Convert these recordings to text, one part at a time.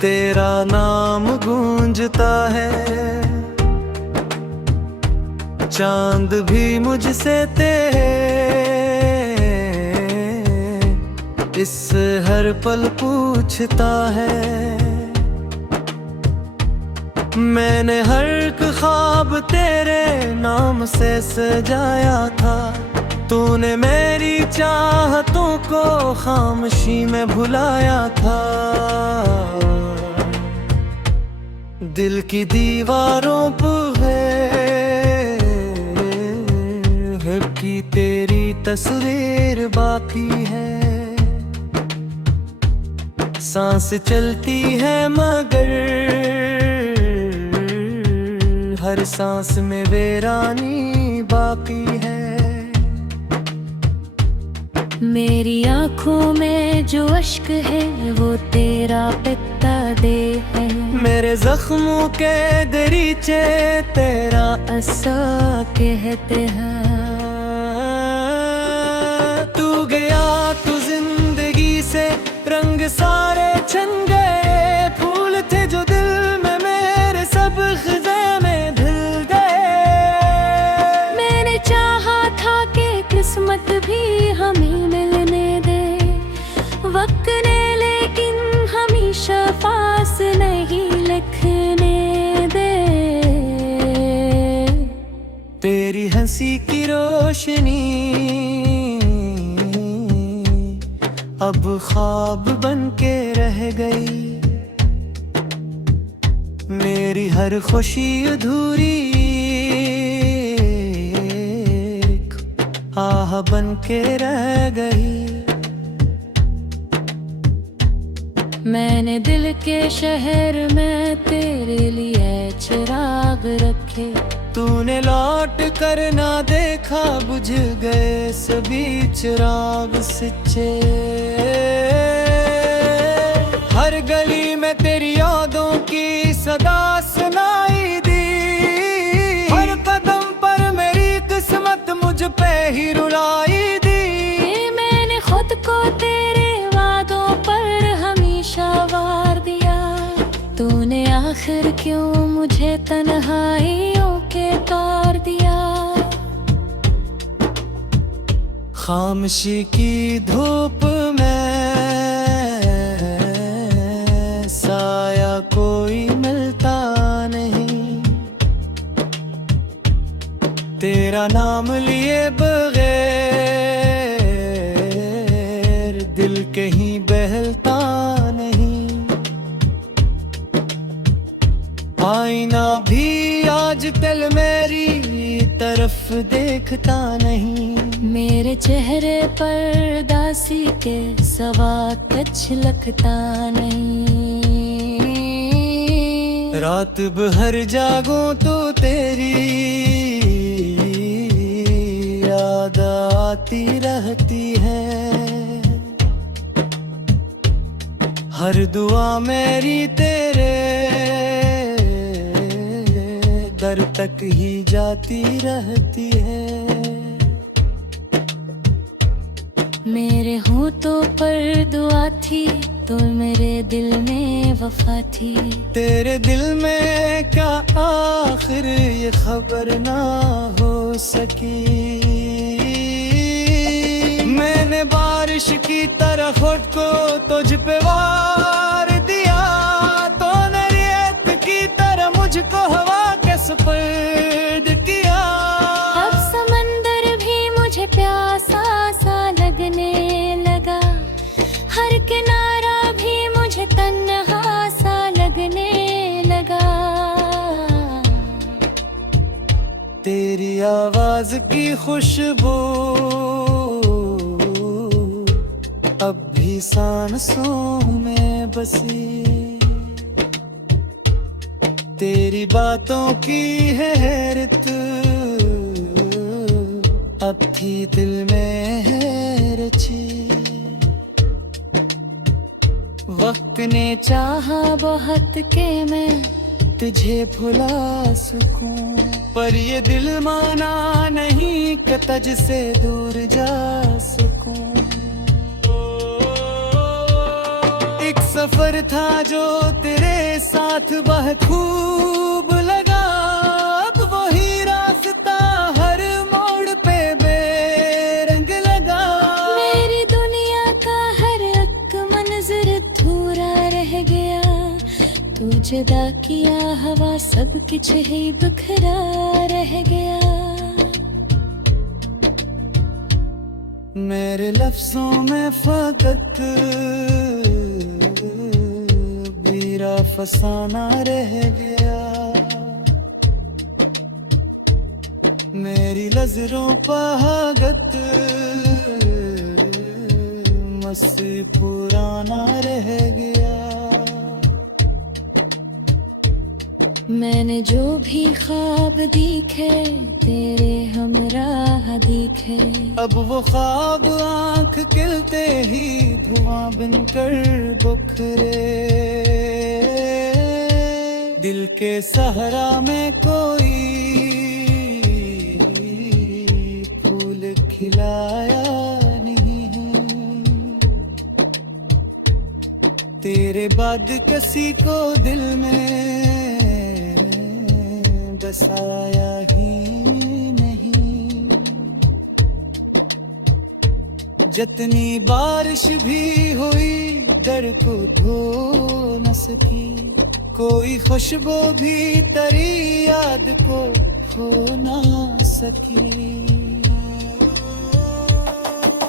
तेरा नाम गूंजता है, चांद भी मुझसे तेरे इस हर पल पूछता है। मैंने हर एक ख्वाब तेरे नाम से सजाया था, तूने मेरी चाहतों को खामोशी में भुलाया था। दिल की दीवारों पर है कि तेरी तस्वीर बाकी है। सांस चलती है मगर हर सांस में वीरानी बाकी है। मेरी आँखों में जो अश्क है वो तेरा पिता दे है। मेरे जख्मों के दरीचे तेरा ऐसा कहते हैं। तू गया तो जिंदगी से रंग सारे छन गए, फूल थे जो दिल में मेरे सब खिज़े में ढल गए। मैंने चाहा था कि किस्मत भी हमें मिलने दे वक्त ने, लेकिन हमेशा पास नहीं लिखने दे। तेरी हंसी की रोशनी अब ख्वाब बन के रह गई। मेरी हर खुशी अधूरी आह बन के रह गई। मैंने दिल के शहर में तेरे लिए चिराग रखे, तूने लौट कर ना देखा, बुझ गए सभी चिराग सच्चे। हर गली में तेरी यादों की सदा सुनाई दी, हर कदम पर मेरी किस्मत मुझ पे ही रुलाई दी। मैंने खुद को तेरे वादों पर हमेशा वार दिया, तूने आखिर क्यों मुझे तन्हाइयों के तार दिया। खामोशी की धूप में साया कोई मिलता नहीं, तेरा नाम लिए बगैर दिल कहीं बहलता नहीं। आईना भी आजकल मेरी तरफ देखता नहीं, मेरे चेहरे पर दासी के सवा कुछ लगता नहीं। रात भर जागूं तो तेरी याद आती रहती है। हर दुआ मेरी तेरे दर तक ही जाती रहती है। मेरे होठों पर दुआ थी तो मेरे दिल में वफा थी, तेरे दिल में क्या आखिर ये खबर ना हो सकी। मैंने बारिश की तरह खुद को तुझ पे वार दिया, तो रेत की तरह मुझको हवा के सुपुर्द किया। अब समंदर भी मुझे प्यासा सा लगने लगा, हर किनारा भी मुझे तन्हा सा लगने लगा। तेरी आवाज की खुशबू अब भी सांसों में बसी, तेरी बातों की हैरत अब थी दिल में है रची। वक्त ने चाहा बहुत के मैं तुझे भुला सकूं, पर ये दिल माना नहीं कि तुझसे दूर जा सकूं। एक सफर था जो तेरे साथ वह खूब लगा, अब वही रास्ता हर मोड़ पे बेरंग लगा। मेरी दुनिया का हर एक मंजर अधूरा रह गया, तू जुदा किया हवा सब कुछ ही बिखरा रह गया। मेरे लफ्जों में फकत बीरा फसाना रह गया, मेरी नजरों पहागत मस्ती पुराना रह गया। मैंने जो भी ख्वाब देखे तेरे हमराह दिखे, अब वो ख्वाब आंख खिलते ही धुआं बनकर बुखरे। दिल के सहरा में कोई फूल खिलाया नहीं है, तेरे बाद किसी को दिल में बसाया ही नहीं। जितनी बारिश भी हुई डर को धो न सकी, कोई खुशबू भी तेरी याद को खो ना सकी।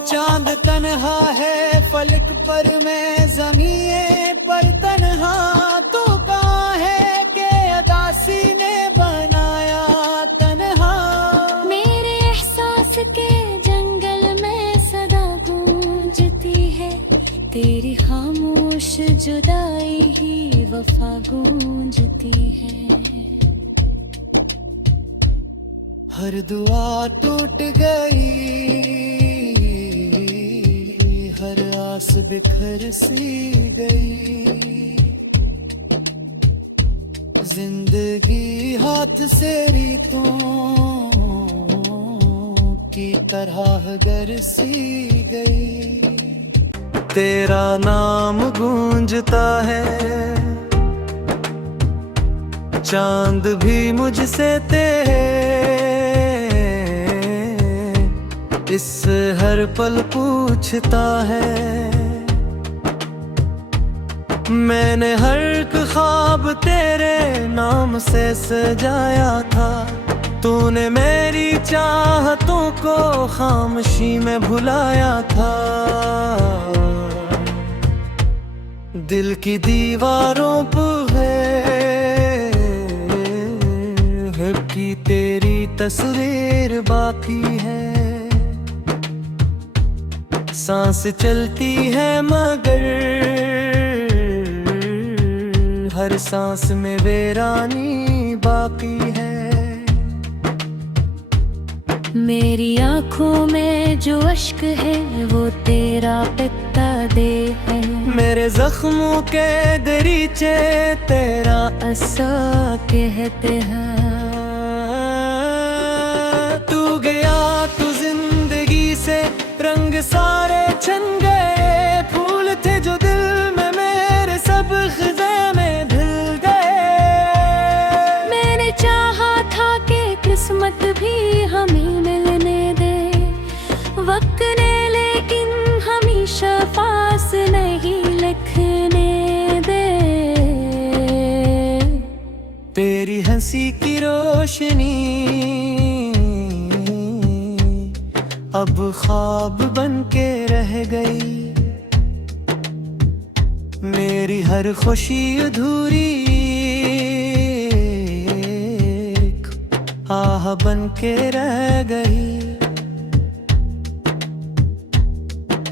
चांद तन्हा है फलक पर, मैं ज़मीन पर तन्हा, तो कहाँ है कि अदासी ने बनाया तन्हा। मेरे एहसास के जंगल में सदा गूंजती है, तेरी खामोश जुदाई ही वफा गूंजती है। हर दुआ टूट गई, हर आस बिखर सी गई, जिंदगी हाथ से रीतों की तरह गर सी गई। तेरा नाम गूंजता है, चांद भी मुझसे तेरे इस हर पल पूछता है। मैंने हर एक ख्वाब तेरे नाम से सजाया था, तूने मेरी चाहतों को खामोशी में भुलाया था। दिल की दीवारों पर है कि तेरी तस्वीर बाकी है, सांस चलती है मगर हर सांस में वीरानी बाकी है। मेरी आँखों में जो अश्क है वो तेरा पिता दे है, मेरे जख्मों के दरीचे तेरा ऐसा कहते हैं। तू गया तो जिंदगी से रंग सारे छन गए, फूल थे जो दिल में मेरे सब खिज़े में ढल गए। मैंने चाहा था कि किस्मत भी हमें मिलने दे वक्त ने, लेकिन हमेशा पास नहीं लिखने दे। तेरी हंसी की रोशनी अब ख्वाब बन के रह गई, मेरी हर खुशी अधूरी आह बन के रह गई।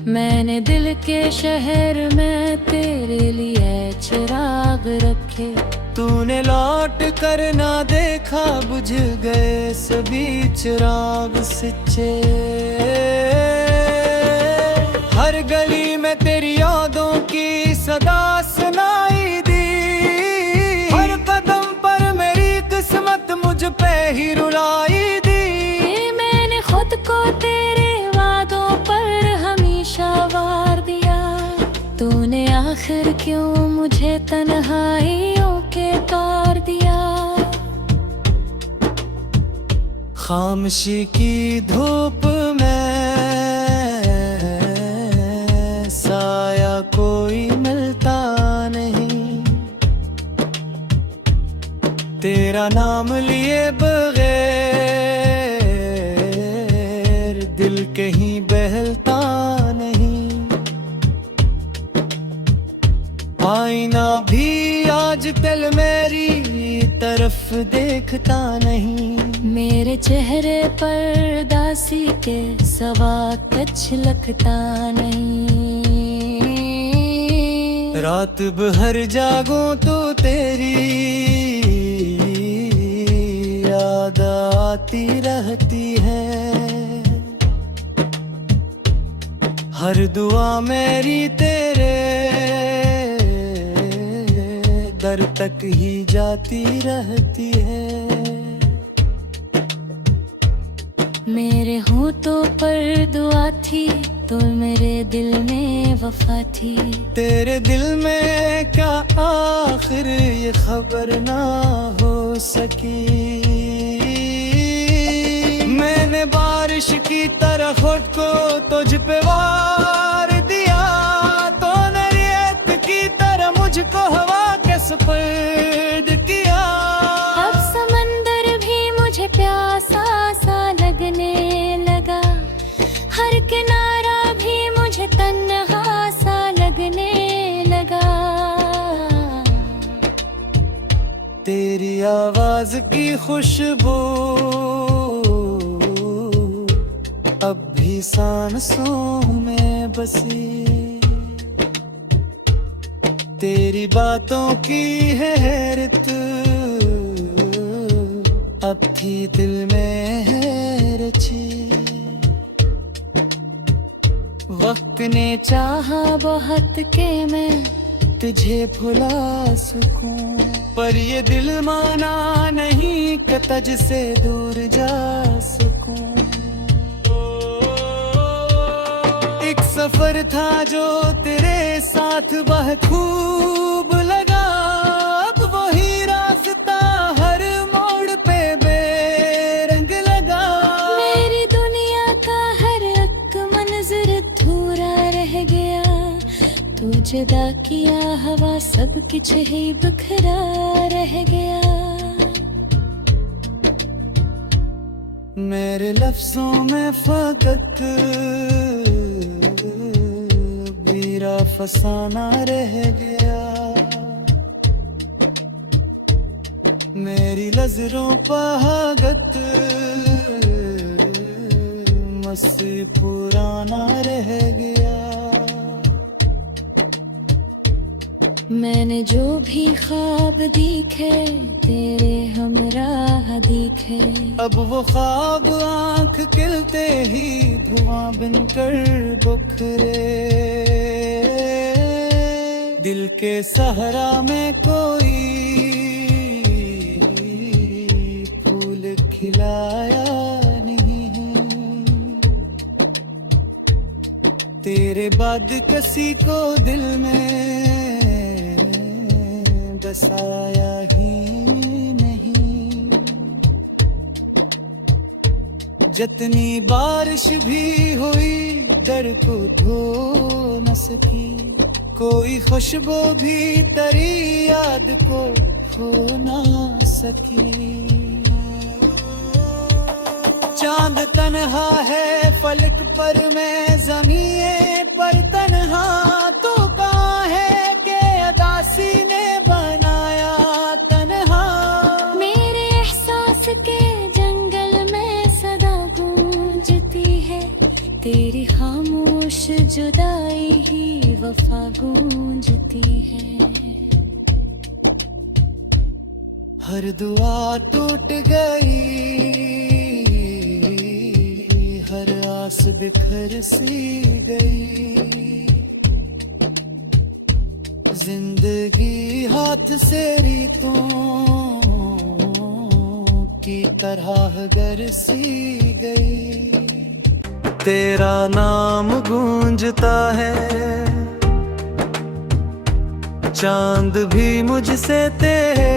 मैंने दिल के शहर में तेरे लिए चिराग रखे, तूने लौट कर ना देखा, बुझ गए सभी चिराग सच्चे। हर गली में तेरी यादों की सदा सुनाई दी, हर कदम पर मेरी किस्मत मुझ पे ही रुलाई दी। मैंने खुद को तेरे वादों पर हमेशा वार दिया, तूने आखिर क्यों मुझे तन्हाइयों के खामोशी की धूप में साया कोई मिलता नहीं, तेरा नाम लिए बगैर दिल कहीं बहलता नहीं। आईना भी आजकल मेरी तरफ देखता नहीं, मेरे चेहरे पर दासी के सवा कुछ लगता नहीं। रात भर जागूं तो तेरी याद आती रहती है, हर दुआ मेरी तेरे दर तक ही जाती रहती है। मेरे होठों पर दुआ थी तो मेरे दिल में वफा थी, तेरे दिल में क्या आखिर ये खबर ना हो सकी। मैंने बारिश की तरह खुद को तुझ पे वार दिया, तो रेत की तरह मुझको हवा के सुपुर्द किया। अब समंदर भी मुझे प्यासा सा लगने लगा, हर किनारा भी मुझे तन्हा सा लगने लगा। तेरी आवाज की खुशबू अब भी सांसों में बसी, तेरी बातों की हैरत अब थी दिल में है रची। वक्त ने चाहा बहुत के मैं तुझे भुला सकूं, पर ये दिल माना नहीं कि तुझसे दूर जा सकूं। एक सफर था जो तेरे साथ बहुत खूब लगा, अब वही रास्ता हर मोड़ पे बेरंग लगा। मेरी दुनिया का हर एक मंजर अधूरा रह गया, तू जुदा किया हवा सब कुछ ही बिखरा रह गया। मेरे लफ्जों में फकत मेरा फसाना रह गया, मेरी नजरों पहागत मस्ती पुराना रह गया। मैंने जो भी ख्वाब देखे तेरे हमराह दिखे, अब वो ख्वाब आंख खिलते ही धुआं बनकर बुखरे। दिल के सहरा में कोई फूल खिलाया नहीं है, तेरे बाद किसी को दिल में बसाया ही नहीं। जितनी बारिश भी हुई डर को धो न सकी, कोई खुशबू भी तेरी याद को खो ना सकी। चांद तन्हा है फलक पर, मैं ज़मीन पर तन्हा, तो कहाँ है के अदासी ने बनाया तन्हा। मेरे एहसास के जंगल में सदा गूंजती है, तेरी खामोश जुदाई ही वफा गूंजती है। हर दुआ टूट गई, हर आस बिखर सी गई, जिंदगी हाथ से रीतों की तरह गर सी गई। तेरा नाम गूंजता है, चांद भी मुझसे तेरे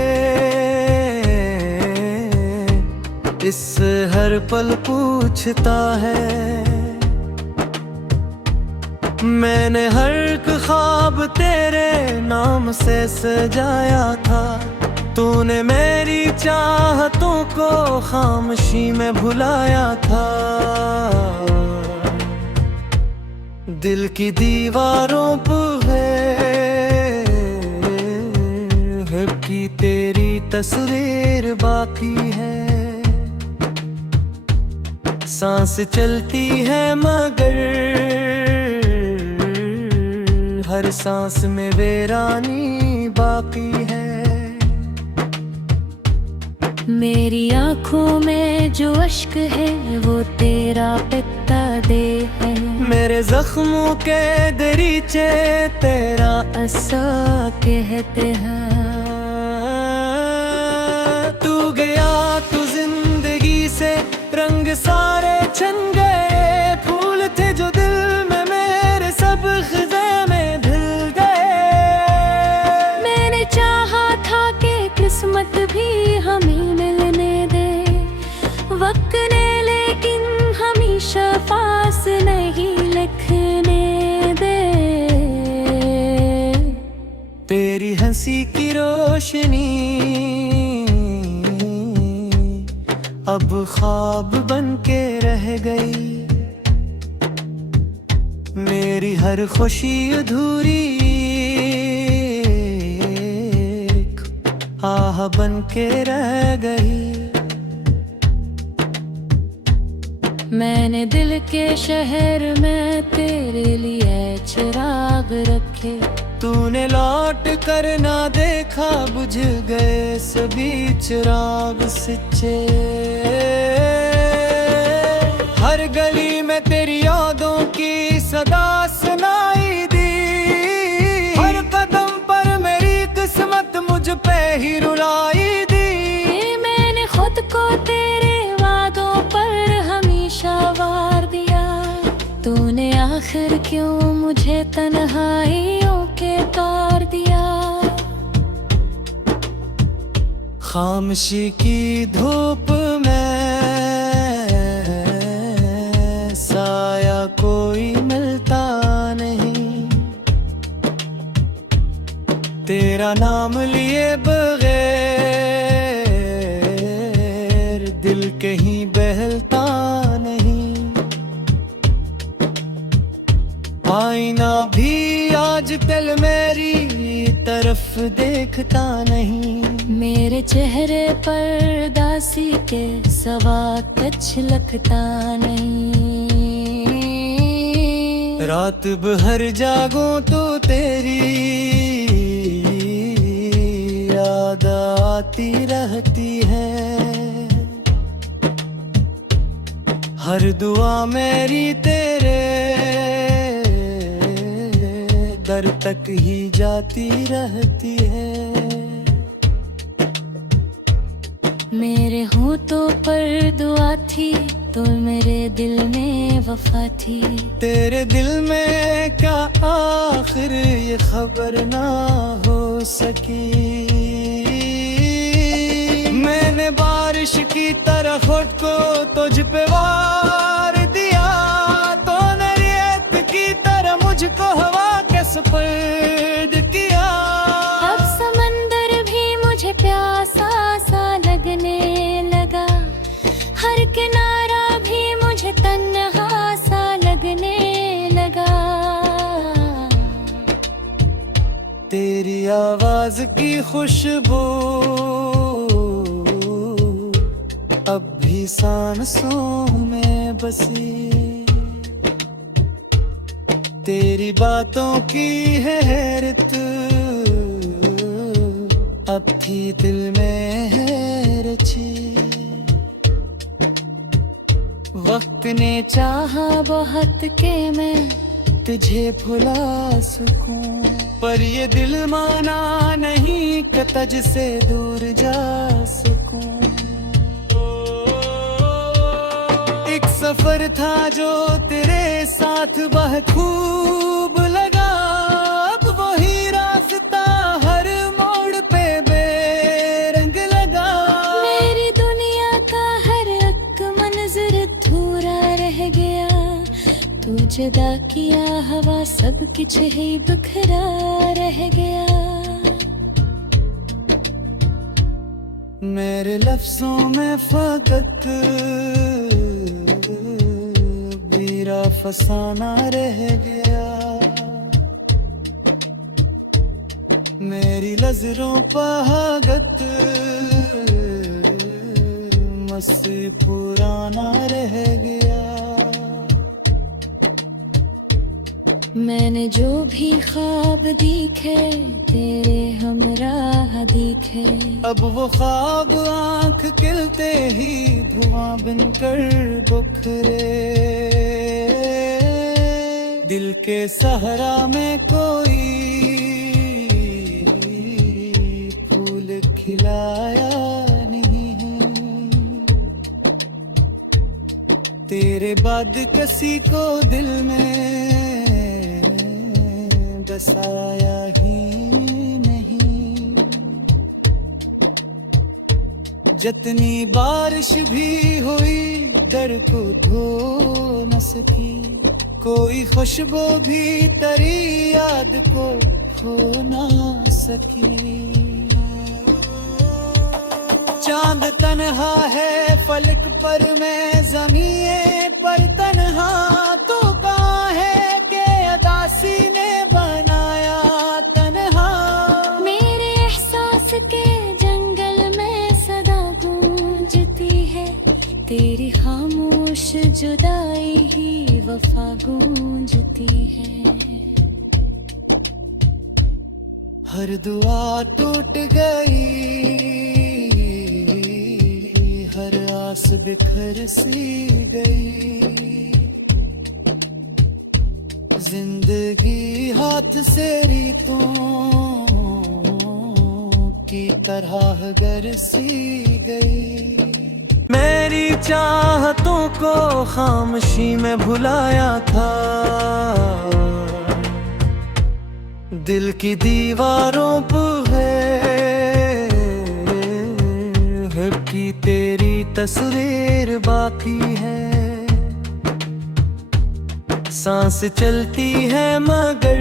इस हर पल पूछता है। मैंने हर एक ख्वाब तेरे नाम से सजाया था, तूने मेरी चाहतों को खामोशी में भुलाया था। दिल की दीवारों पर है कि तेरी तस्वीर बाकी है। सांस चलती है मगर हर सांस में वीरानी बाकी है। मेरी आँखों में जो अश्क है वो तेरा पिता दे है। मेरे जख्मों के दरीचे तेरा ऐसा कहते हैं। तू गया तू जिंदगी से रंग सारे छन गए, फूल थे जो दिल में मेरे सब खिज़े में ढल गए। मैंने चाहा था कि किस्मत भी हमें मिलने दे वक्त ने, लेकिन हमेशा पास नहीं लिखने दे। तेरी हंसी की रोशनी अब ख्वाब बन के रह गई। मेरी हर खुशी अधूरी आह बन के रह गई। मैंने दिल के शहर में तेरे लिए चिराग रखे, तूने लौट कर ना देखा, बुझ गए सभी चिराग सच्चे। हर गली में तेरी यादों की सदा सुनाई दी, हर कदम पर मेरी किस्मत मुझ पे ही रुलाई दी। मैंने खुद को तेरे वादों पर हमेशा वार दिया, तूने आखिर क्यों मुझे तन्हाइयों के तार दिया। खामोशी की धूप में साया कोई मिलता नहीं, तेरा नाम लिए बगैर दिल कहीं बहलता नहीं। आईना भी आजकल मेरी तरफ देखता नहीं, मेरे चेहरे पर दासी के सवा कुछ लगता नहीं। रात भर जागूं तो तेरी याद आती रहती है। हर दुआ मेरी तेरे दर तक ही जाती रहती है। मेरे होठों पर दुआ थी तो मेरे दिल में वफा थी, तेरे दिल में क्या आखिर ये खबर ना हो सकी। मैंने बारिश की तरह खुद को तुझ पे वार दिया, तो रेत की तरह मुझको हवा के सुपुर्द किया। अब समंदर भी मुझे प्यासा सा लगने लगा, हर किनारा भी मुझे तन्हा सा लगने लगा। तेरी आवाज की खुशबू अब भी सांसों में बसी, तेरी बातों की हैरत अब भी दिल में है रची। वक्त ने चाहा बहुत के मैं तुझे भुला सकूं, पर ये दिल माना नहीं कि तुझसे दूर जा सकूं। एक सफर था जो तेरे साथ वह खूब लगा, अब वही रास्ता हर मोड़ पे बेरंग लगा। मेरी दुनिया का हर जुदा किया हवा सब किछ ही बिखरा रह गया। मेरे लफ्जों में फकत मेरा फसाना रह गया। मेरी नजरों पहागत मस्ती पुराना रह गया। मैंने जो भी ख्वाब देखे तेरे हमराह दिखे, अब वो ख्वाब आंख खिलते ही धुआं बनकर बुखरे। दिल के सहरा में कोई फूल खिलाया नहीं है, तेरे बाद किसी को दिल में बसाया ही नहीं। जितनी बारिश भी हुई डर को धो न सकी, कोई खुशबू भी तेरी याद को खो ना सकी। चांद तन्हा है फलक पर, मैं ज़मीन पर तन्हा। तू कहाँ है के अदासी ने बनाया तन्हा। मेरे एहसास के जंगल में सदा गूंजती है, तेरी खामोश जुदाई ही वफा गूंजती है। हर दुआ टूट गई, हर आस बिखर सी गई। जिंदगी हाथ से रीतों की तरह गर सी गई। मेरी चाहतों को खामोशी में भुलाया था, दिल की दीवारों पर है की तेरी तस्वीर बाकी है। सांस चलती है मगर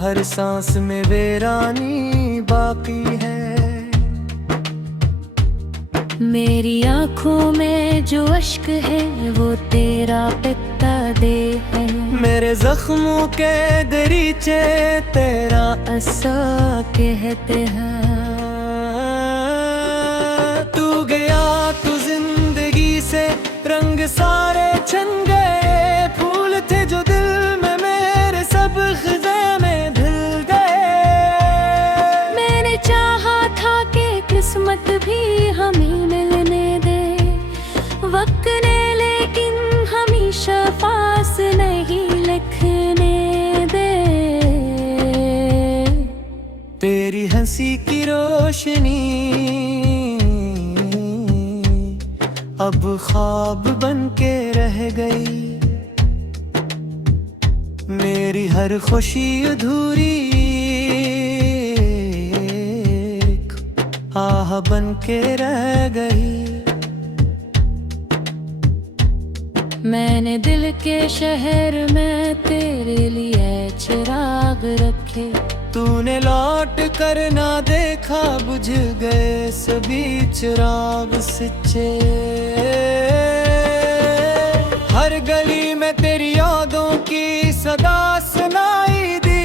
हर सांस में वीरानी बाकी है। मेरी आँखों में जो अश्क है वो तेरा पिता दे है, मेरे जख्मों के दरीचे तेरा ऐसा कहते हैं। तू गया तू जिंदगी से रंग सारे छन गए, फूल थे जो दिल में मेरे सब खिज़े में ढल गए। मैंने चाहा था कि किस्मत भी हमें मिलने दे वक्त ने, लेकिन हमेशा पास नहीं लिखने दे। तेरी हंसी की रोशनी अब ख्वाब बन के रह गई। मेरी हर खुशी अधूरी आह बन के रह गई। मैंने दिल के शहर में तेरे लिए चिराग रखे, तूने लौट कर ना देखा, बुझ गए सभी चिराग सच्चे। हर गली में तेरी यादों की सदा सुनाई दी,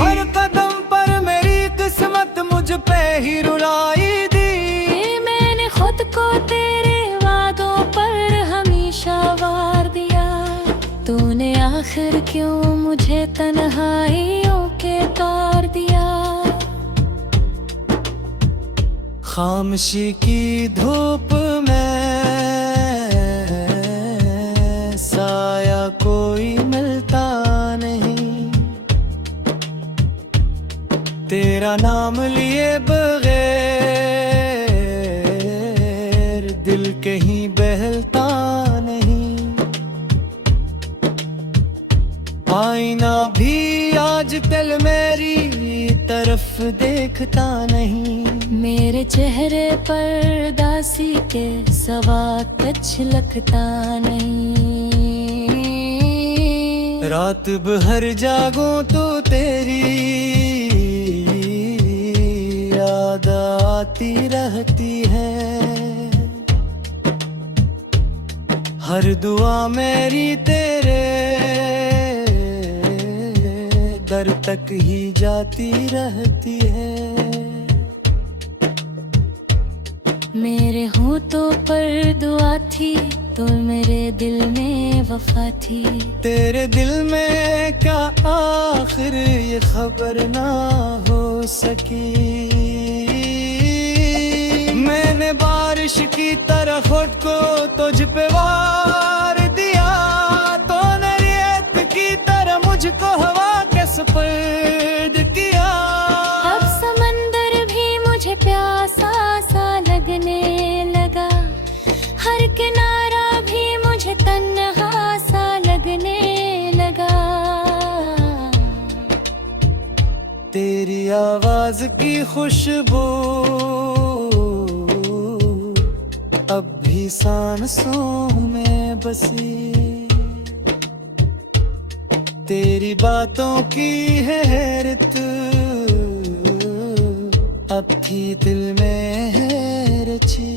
हर कदम पर मेरी किस्मत मुझ पे ही रुलाई दी। मैंने खुद को तेरे वादों पर हमेशा वार दिया, तूने आखिर क्यों मुझे तन्हाइयों के तार दिया। खामोशी की धूप में साया कोई मिलता नहीं, तेरा नाम लिए बगैर दिल कहीं बहलता नहीं। आईना भी आजकल मेरी तरफ देखता नहीं, मेरे चेहरे पर दासी के सवा कुछ लगता नहीं। रात भर जागूं तो तेरी याद आती रहती है। हर दुआ मेरी तेरे दर तक ही जाती रहती है। मेरे होठों पर दुआ थी तो मेरे दिल में वफा थी। तेरे दिल में क्या आखिर ये खबर ना हो सकी। मैंने बारिश की तरह खुद को तुझ पे वार दिया, तो रेत की तरह मुझको हवा के सुपुर्द किया। अब समंदर भी मुझे प्यासा सा लगने लगा, हर किनारा भी मुझे तन्हा सा लगने लगा। तेरी आवाज की खुशबू अब भी सांसों में बसी। तेरी बातों की है हैरत अब भी दिल में है रची।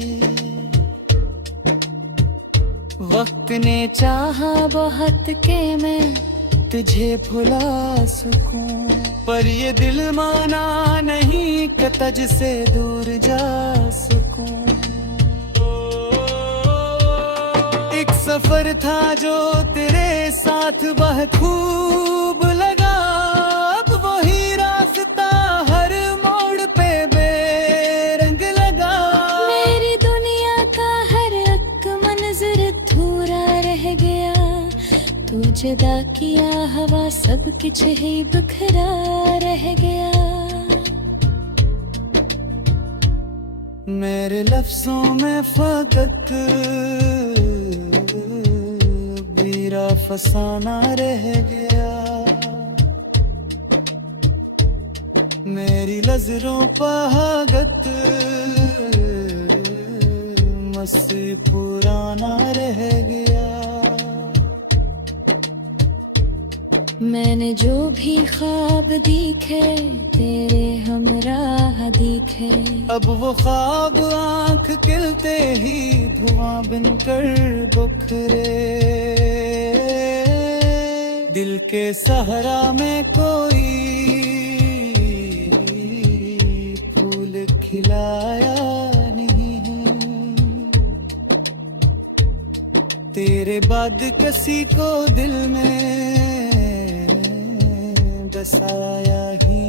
वक्त ने चाहा बहुत के मैं तुझे भुला सकूं, पर ये दिल माना नहीं कि तुझसे दूर जा सकूं। एक सफर था जो तेरे साथ बहुत खूब लगा, अब वही रास्ता हर मोड़ पे बेरंग लगा। मेरी दुनिया का हर एक मंजर अधूरा रह गया, तू जुदा किया हवा सब कुछ ही बिखरा रह गया। मेरे लफ्जों में फकत बीरा फसाना रह गया। मेरी नजरों पहागत मस्ती पुराना रह गया। मैंने जो भी ख्वाब देखे तेरे हमराह दिखे, अब वो ख्वाब आंख खिलते ही धुआं बनकर बुखरे। दिल के सहरा में कोई फूल खिलाया नहीं, तेरे बाद किसी को दिल में बसाया ही